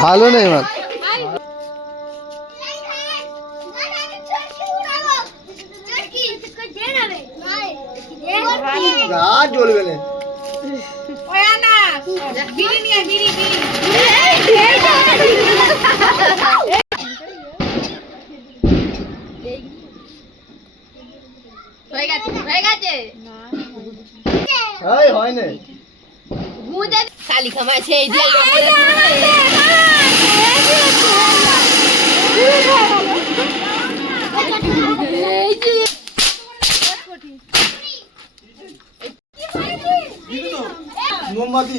ভালো নেই মাছ জ্বলবে না হয় না কালি খামাছে এই যে মোমবাতি